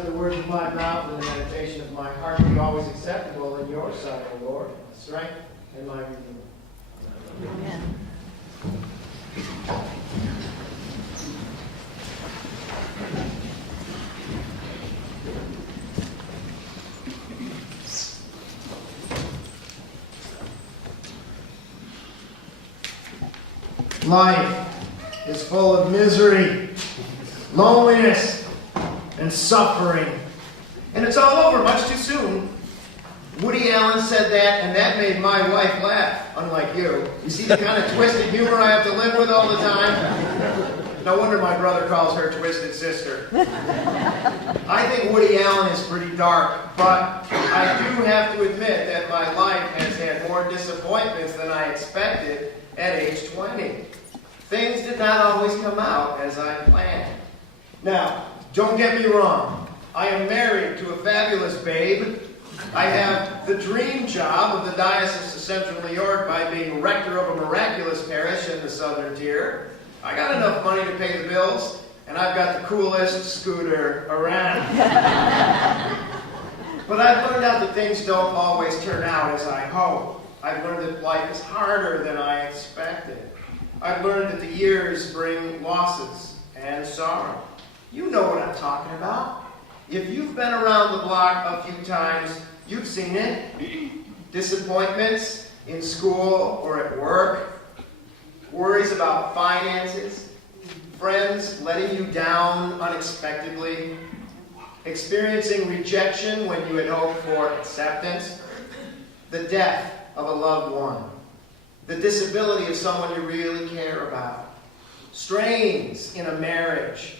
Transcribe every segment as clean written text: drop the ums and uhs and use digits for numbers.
let the words of my mouth and the meditation of my heart be always acceptable in your sight, O Lord, my strength and my redeemer. Amen. Life is full of misery, loneliness, and suffering. And it's all over much too soon. Woody Allen said that, and that made my wife laugh, unlike you. You see the kind of twisted humor I have to live with all the time? No wonder my brother calls her Twisted Sister. I think Woody Allen is pretty dark, but I do have to admit that my life has had more disappointments than I expected at age 20. Things did not always come out as I planned. Now, don't get me wrong. I am married to a fabulous babe. I have the dream job of the Diocese of Central New York by being rector of a miraculous parish in the southern tier. I got enough money to pay the bills, and I've got the coolest scooter around. But I've learned out that things don't always turn out as I hope. I've learned that life is harder than I expected. I've learned that the years bring losses and sorrow. You know what I'm talking about. If you've been around the block a few times, you've seen it. Disappointments in school or at work, worries about finances, friends letting you down unexpectedly, experiencing rejection when you had hoped for acceptance, the death of a loved one, the disability of someone you really care about, strains in a marriage,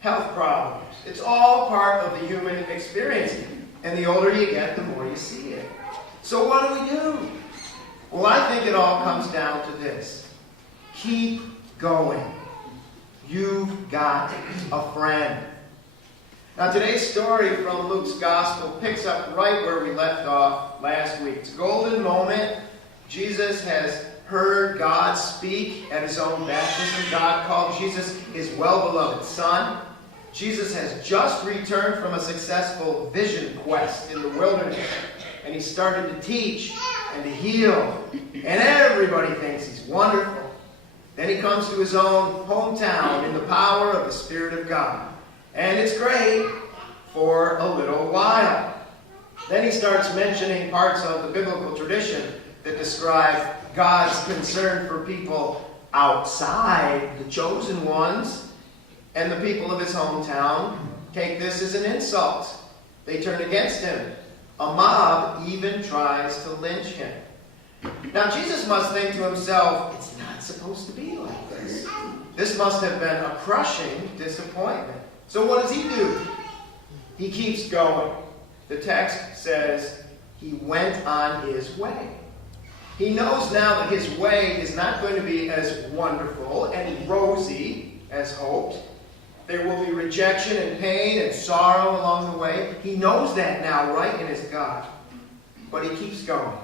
health problems. It's all part of the human experience. And the older you get, the more you see it. So what do we do? Well, I think it all comes down to this. Keep going. You've got a friend. Now, today's story from Luke's Gospel picks up right where we left off last week. It's a golden moment. Jesus has heard God speak at his own baptism. God called Jesus his well-beloved Son. Jesus has just returned from a successful vision quest in the wilderness. And he started to teach and to heal. And everybody thinks he's wonderful. Then he comes to his own hometown in the power of the Spirit of God. And it's great for a little while. Then he starts mentioning parts of the biblical tradition that describe God's concern for people outside the chosen ones. And the people of his hometown take this as an insult. They turn against him. A mob even tries to lynch him. Now, Jesus must think to himself, it's not supposed to be like this. This must have been a crushing disappointment. So what does he do? He keeps going. The text says he went on his way. He knows now that his way is not going to be as wonderful and rosy as hoped. There will be rejection and pain and sorrow along the way. He knows that now, right in his gut. But he keeps going.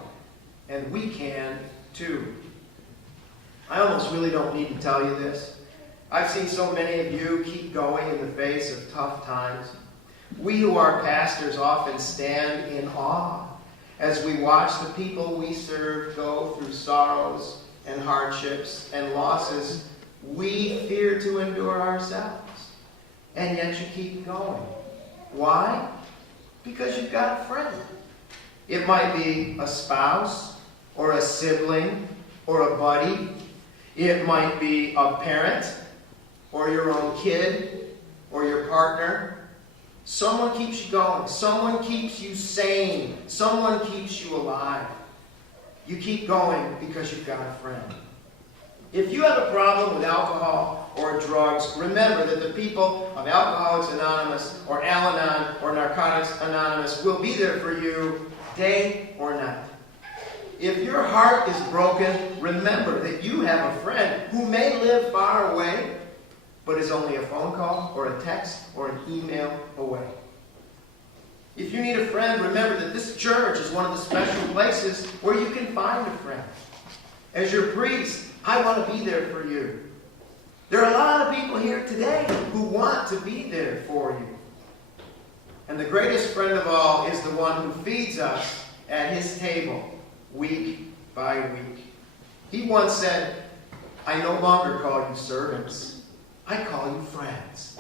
And we can, too. I almost really don't need to tell you this. I've seen so many of you keep going in the face of tough times. We who are pastors often stand in awe as we watch the people we serve go through sorrows and hardships and losses we fear to endure ourselves. And yet you keep going. Why? Because you've got a friend. It might be a spouse or a sibling or a buddy. It might be a parent or your own kid or your partner. Someone keeps you going. Someone keeps you sane. Someone keeps you alive. You keep going because you've got a friend. If you have a problem with alcohol or drugs, remember that the people of Alcoholics Anonymous or Al-Anon or Narcotics Anonymous will be there for you day or night. If your heart is broken, remember that you have a friend who may live far away, but is only a phone call or a text or an email away. If you need a friend, remember that this church is one of the special places where you can find a friend. As your priest, I want to be there for you. There are a lot of people here today who want to be there for you. And the greatest friend of all is the one who feeds us at his table week by week. He once said, "I no longer call you servants. I call you friends."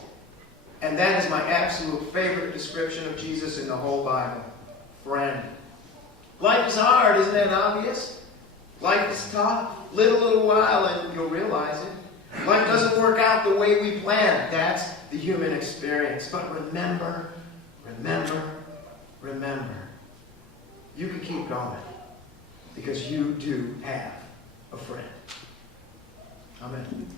And that is my absolute favorite description of Jesus in the whole Bible. Friend. Life is hard, isn't that obvious? Life is tough. Live a little while and you'll realize it. Life doesn't work out the way we planned. That's the human experience. But remember, you can keep going because you do have a friend. Amen.